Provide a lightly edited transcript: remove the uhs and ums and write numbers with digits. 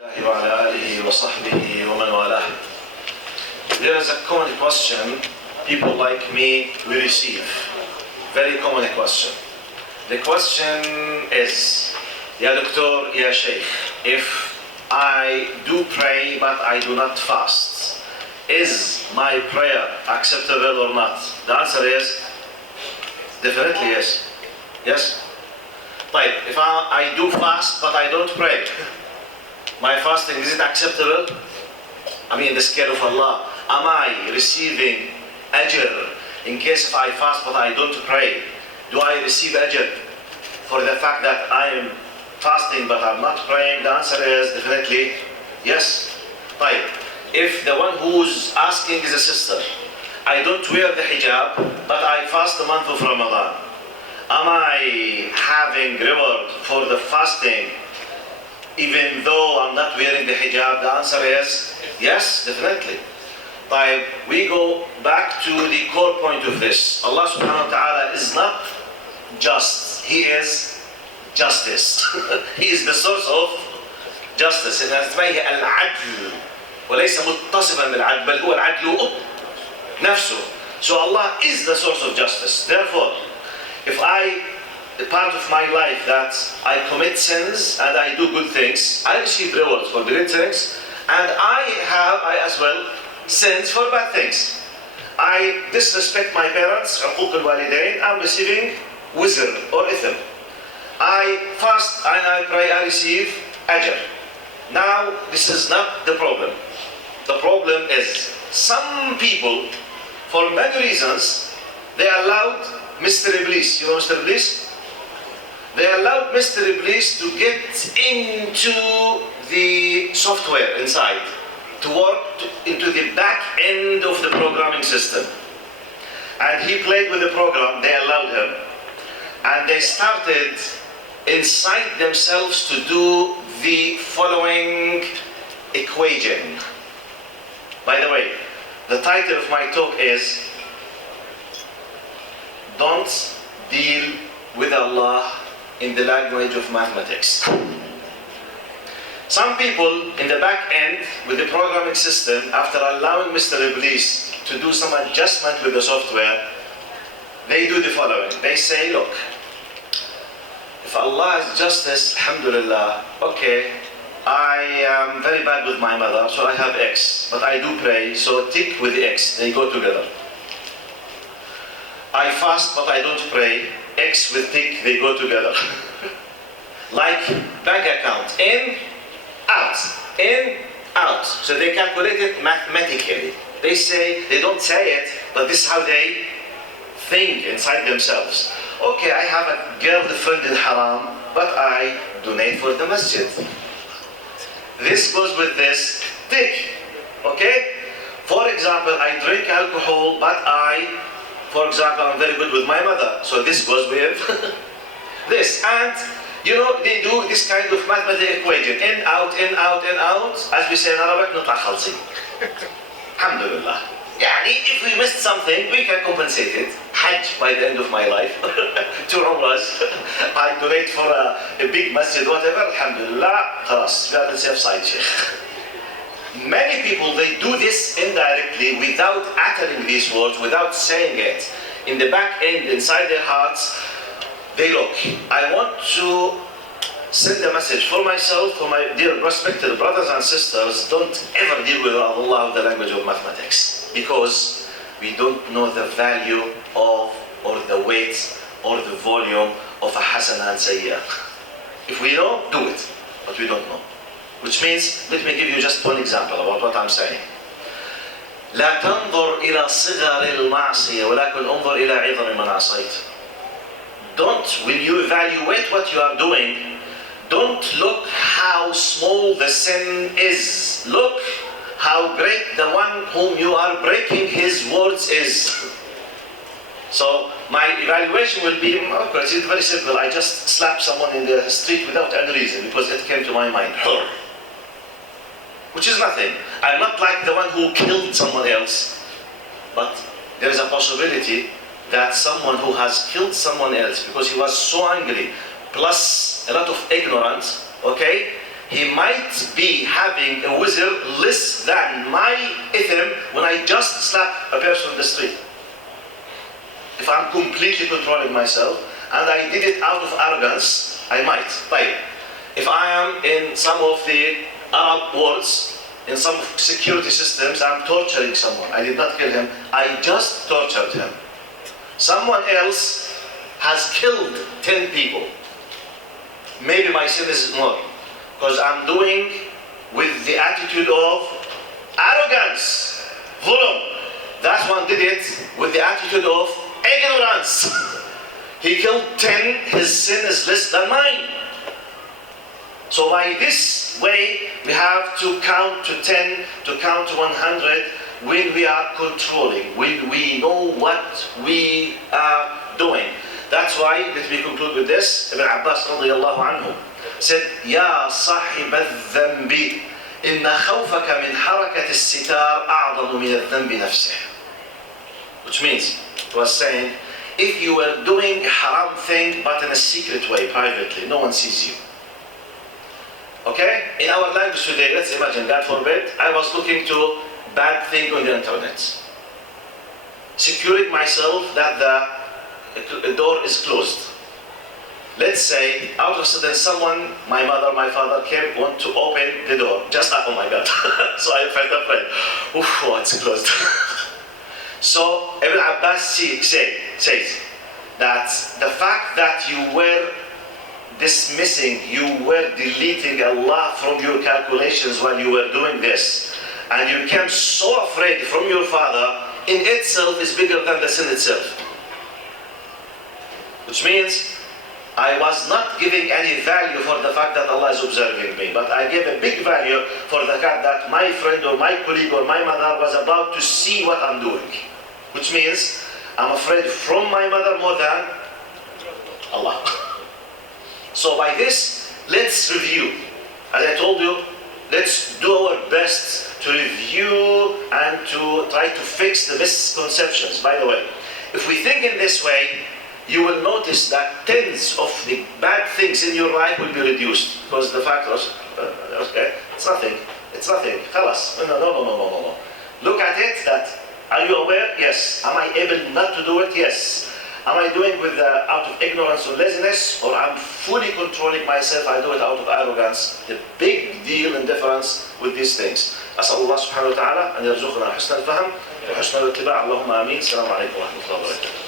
وعلى آله وصحبه ومن والاه. There is a common question people like me we receive. Very common question. The question is, Ya Doctor, Ya Sheikh, if I do pray but I do not fast, is my prayer acceptable or not? The answer is definitely yes. Yes? Right, if I do fast but I don't pray, my fasting, is it acceptable? I mean, in the scale of Allah, am I receiving ajr in case if I fast but I don't pray? Do I receive ajr for the fact that I am fasting but I'm not praying? The answer is definitely yes. Right, if the one who's asking is a sister, I don't wear the hijab but I fast the month of Ramadan, am I having reward for the fasting even though I'm not wearing the hijab? The answer is yes, definitely. But we go back to the core point of this. Allah subhanahu wa ta'ala is not just, He is justice. He is the source of justice. اسمه العدل وليس متصفا بالعدل بل هو العدل نفسه. So Allah is the source of justice. Therefore, if a part of my life that I commit sins and I do good things, I receive rewards for the good things, and I as well sins for bad things. I disrespect my parents, عقوق الوالدين, I'm receiving wizr or ithm. I fast and I pray, I receive ajr. Now, this is not the problem. The problem is some people, for many reasons, they allowed Mr. Iblis. You know Mr. Iblis? They allowed Mr. Iblis to get into the software inside, to work into the back end of the programming system. And he played with the program, they allowed him, and they started inside themselves to do the following equation. By the way, the title of my talk is Don't Deal with Allah in the language of mathematics. Some people in the back end with the programming system, after allowing Mr. Iblis to do some adjustment with the software, they do the following. They say, look, if Allah is justice, alhamdulillah, okay, I am very bad with my mother, so I have X, but I do pray, so tick with the X, they go together. I fast, but I don't pray, X with tick, they go together. Like bank account, in, out. So they calculate it mathematically. They say, they don't say it, but this is how they think inside themselves. Okay, I have a girlfriend in haram, but I donate for the masjid. This goes with this, tick, okay? For example, I drink alcohol, but for example, I'm very good with my mother, so this goes with this. And you know, they do this kind of mathematical equation, in, out, in, out, in, out. As we say in Arabic, نطلع خالصين. Alhamdulillah. يعني, if we missed something, we can compensate it. Hajj by the end of my life. 2 umrahs. I donate for a big masjid, whatever. Alhamdulillah. خلاص. We are on the safe side, Sheikh. Many people, they do this indirectly without uttering these words, without saying it. In the back end, inside their hearts, they look, I want to send a message for myself, for my dear respected brothers and sisters, don't ever deal with Allah with the language of mathematics, because we don't know the value of, or the weight, or the volume of a hasana and sayyah. If we know, do it, but we don't know. Which means, let me give you just one example about what I'm saying. لا تنظر إلى صغر المعصية ولكن انظر إلى عظم من عصيت. Don't, when you evaluate what you are doing, don't look how small the sin is. Look how great the one whom you are breaking his words is. So my evaluation will be, of course, it's very simple. I just slapped someone in the street without any reason because it came to my mind. Which is nothing. I'm not like the one who killed someone else. But there is a possibility that someone who has killed someone else because he was so angry, plus a lot of ignorance, okay, he might be having a wizard less than my ithim when I just slap a person in the street. If I'm completely controlling myself and I did it out of arrogance, I might. طيب. If I am in some of the Arab worlds, in some security systems, I'm torturing someone. I did not kill him, I just tortured him. Someone else has killed 10 people. Maybe my sin is more, because I'm doing with the attitude of arrogance. Dhulm. That one did it with the attitude of ignorance. He killed 10, his sin is less than mine. So by this way, we have to count to 10, to count to 100 when we are controlling, when we know what we are doing. That's why, let me conclude with this. Ibn Abbas radiyallahu anhu said, يا صاحب الذنب إن خوفك من حركة الستار أعظم من الذنب نفسه. Which means, he was saying, if you were doing a haram thing but in a secret way, privately, no one sees you. Okay? In our language today, let's imagine, God forbid, I was looking to bad thing on the internet. Securing myself that the door is closed. Let's say, out of sudden, someone, my mother, my father, came, want to open the door. Just, oh my God. So I felt afraid. Oof, oh, it's closed. So Ibn Abbas says that the fact that you were dismissing, you were deleting Allah from your calculations while you were doing this, and you became so afraid from your father, in itself is bigger than the sin itself. Which means, I was not giving any value for the fact that Allah is observing me, but I gave a big value for the fact that my friend or my colleague or my mother was about to see what I'm doing. Which means, I'm afraid from my mother more than Allah. So by this, let's review. As I told you, let's do our best to review and to try to fix the misconceptions. By the way, if we think in this way, you will notice that tens of the bad things in your life will be reduced. Because the fact was, okay, it's nothing. Khalas. No. Look at it that, are you aware? Yes. Am I able not to do it? Yes. Am I doing with out of ignorance or laziness, or I'm fully controlling myself, I do it out of arrogance? The big deal and difference with these things. أسأل الله سبحانه وتعالى أن يرزقنا حسن الفهم وحسن الاتباع. اللهم آمين. السلام عليكم ورحمة الله وبركاته.